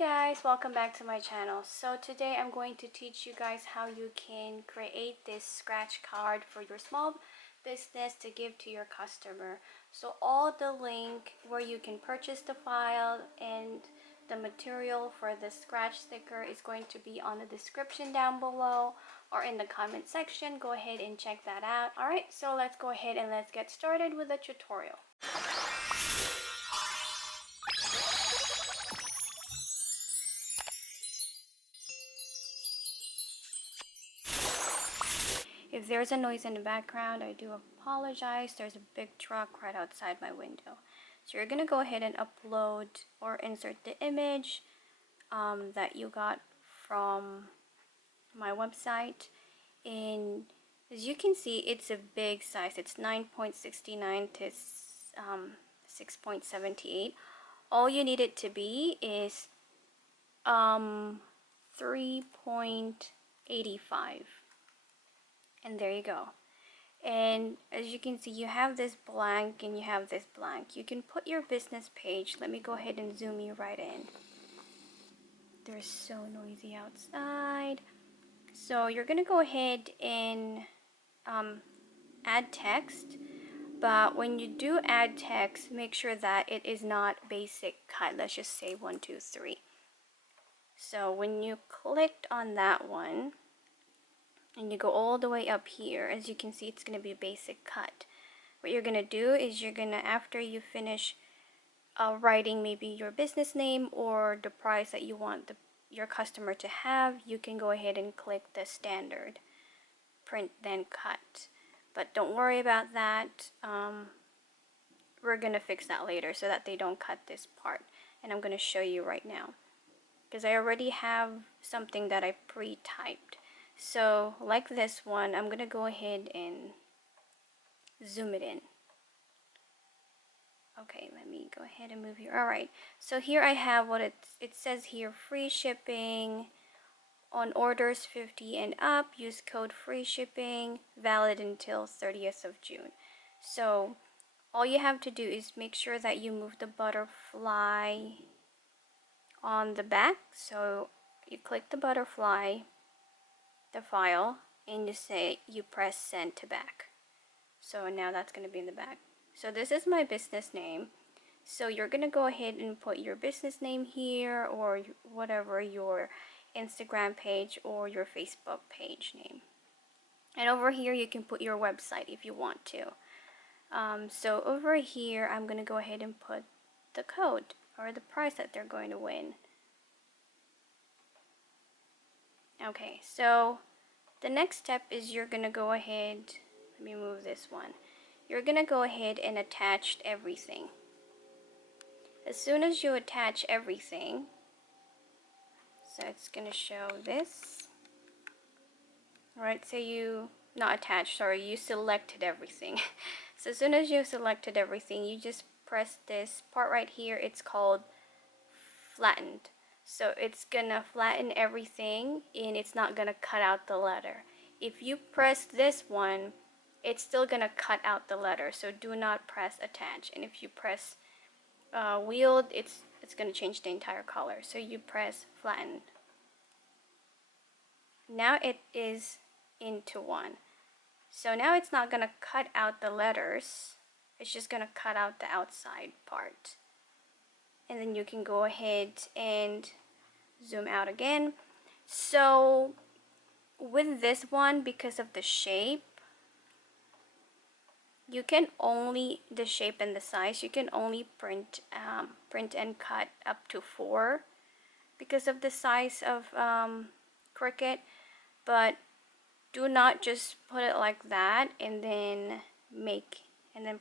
guys, welcome back to my channel. So today I'm going to teach you guys how you can create this scratch card for your small business to give to your customer. So all the link where you can purchase the file and the material for the scratch sticker is going to be on the description down below or in the comment section. Go ahead and check that out. Alright, so let's go ahead and let's get started with the tutorial. If there's a noise in the background, I do apologize. There's a big truck right outside my window. So you're going to go ahead and upload or insert the image that you got from my website. And as you can see, it's a big size. It's 9.69 to 6.78. All you need it to be is 3.85. And there you go. And as you can see, you have this blank and you have this blank. You can put your business page. Let me go ahead and zoom you right in. They're so noisy outside. So you're gonna go ahead and add text, but when you do add text, make sure that it is not basic cut. Let's just say 1, 2, 3. So when you clicked on that one and you go all the way up here, as you can see, it's going to be a basic cut. What you're going to do is you're going to, after you finish writing maybe your business name or the price that you want your customer to have, you can go ahead and click the standard print then cut. But don't worry about that. We're going to fix that later so that they don't cut this part, and I'm going to show you right now because I already have something that I pre-typed. So like this one, I'm gonna go ahead and zoom it in. Okay, let me go ahead and move here. Alright, so here I have what it says here: free shipping on orders 50 and up. Use code free shipping, valid until 30th of June. So all you have to do is make sure that you move the butterfly on the back. So you click the butterfly, the file, and you press send to back. So now that's going to be in the back. So this is my business name. So you're going to go ahead and put your business name here, or whatever your Instagram page or your Facebook page name. And over here you can put your website if you want to. So over here I'm going to go ahead and put the code or the price that they're going to win. Okay, so the next step is you're going to go ahead, let me move this one. You're going to go ahead and attach everything. As soon as you attach everything, so it's going to show this. Alright, so you selected everything. So as soon as you selected everything, you just press this part right here. It's called flattened. So it's gonna flatten everything and it's not gonna cut out the letter. If you press this one, it's still gonna cut out the letter. So do not press attach. And if you press wheeled, it's gonna change the entire color. So you press flatten. Now it is into one. So now it's not gonna cut out the letters. It's just gonna cut out the outside part. And then you can go ahead and zoom out again. So with this one, because of the shape, you can only, the shape and the size, you can only print and cut up to 4 because of the size of Cricut. But do not just put it like that and then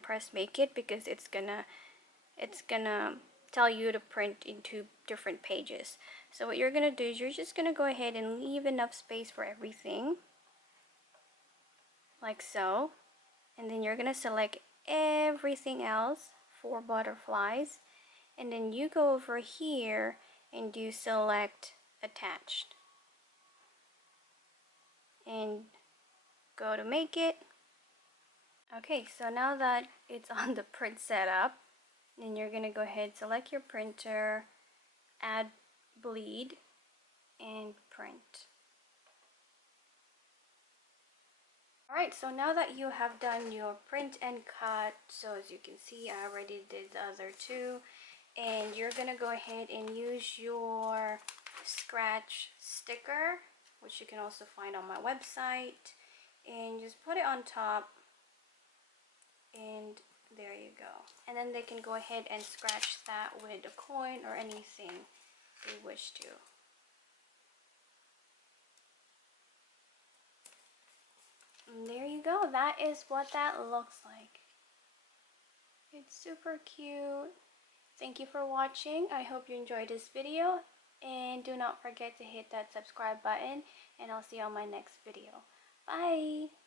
press make it, because it's gonna tell you to print into different pages. So what you're gonna do is you're just gonna go ahead and leave enough space for everything, like so, and then you're gonna select everything else for butterflies, and then you go over here and do select attached and go to make it. Okay, so now that it's on the print setup, then you're gonna go ahead, select your printer, add bleed, and print. Alright, so now that you have done your print and cut, so as you can see, I already did the other two, and you're gonna go ahead and use your scratch sticker, which you can also find on my website, and just put it on top, and there you go. And then they can go ahead and scratch that with a coin or anything they wish to. And there you go. That is what that looks like. It's super cute. Thank you for watching. I hope you enjoyed this video, and do not forget to hit that subscribe button, and I'll see you on my next video. Bye!